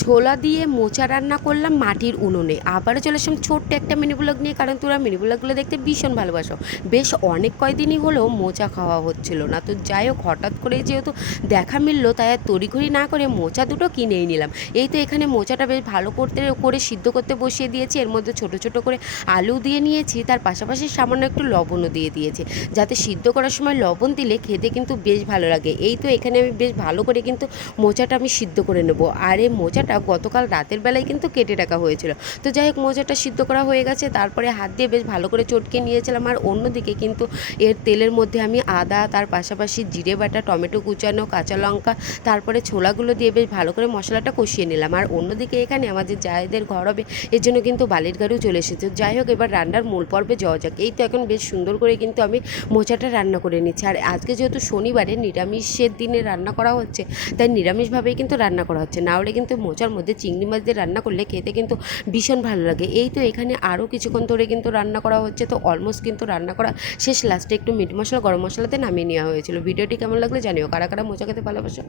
ছোলা দিয়ে মোচা রান্না করলাম মাটির উনুনে। আবারও চলে আসলাম ছোট্ট একটা মিনি ব্লগ নিয়ে, কারণ তোমরা মিনি ব্লগগুলো দেখতে ভীষণ ভালোবাসো। বেশ অনেক কয়দিনই হলো মোচা খাওয়া হচ্ছিল না, তো যাই হোক হঠাৎ করে যেহেতু দেখা মিললো তাই আর তড়িঘড়ি না করে মোচা দুটো কিনেই নিলাম। এই তো এখানে মোচাটা বেশ ভালো করে সিদ্ধ করতে বসিয়ে দিয়েছি। এর মধ্যে ছোট ছোট করে আলু দিয়ে নিয়েছি, তার পাশাপাশি সামান্য একটু লবণও দিয়ে দিয়েছি, যাতে সিদ্ধ করার সময় লবণ দিলে খেতে কিন্তু বেশ ভালো লাগে। এই তো এখানে আমি বেশ ভালো করে কিন্তু মোচাটা আমি সিদ্ধ করে নেবো। আর এই মোচাটা গতকাল রাতের বেলায় কিন্তু কেটে রাখা হয়েছিল। তো যাই হোক মোচাটা সিদ্ধ করা হয়ে গেছে, তারপরে হাত দিয়ে বেশ ভালো করে চটকে নিয়েছিলাম। আর অন্যদিকে কিন্তু এর তেলের মধ্যে আমি আদা, তার পাশাপাশি জিরে বাটা, টমেটো কুচানো, কাঁচা লঙ্কা, তারপরে ছোলাগুলো দিয়ে বেশ ভালো করে মশলাটা কষিয়ে নিলাম। আর অন্যদিকে এখানে আমাদের যাদের ঘর হবে এর জন্য কিন্তু বালির গাড়িও চলে এসেছে। যাই হোক এবার রান্নার মূল পর্বে যাওয়া যাক। এই তো এখন বেশ সুন্দর করে কিন্তু আমি মোচাটা রান্না করে নিচ্ছি। আর আজকে যেহেতু শনিবারে নিরামিষের দিনে রান্না করা হচ্ছে, তাই নিরামিষভাবেই কিন্তু রান্না করা হচ্ছে। না হলে কিন্তু মোচার মধ্যে চিংড়ি মাছ দিয়ে রান্না করলে খেতে কিন্তু ভীষণ ভালো লাগে। এই তো এখানে আরও কিছুক্ষণ ধরে কিন্তু রান্না করা হচ্ছে, তো অলমোস্ট কিন্তু রান্না করা শেষ। লাস্টে একটু মিট মশলা, গরম মশলাতে নামিয়ে নেওয়া হয়েছিল। ভিডিওটি কেমন লাগলে জানিও। কারা কারা মোচা খেতে ভালোবাসো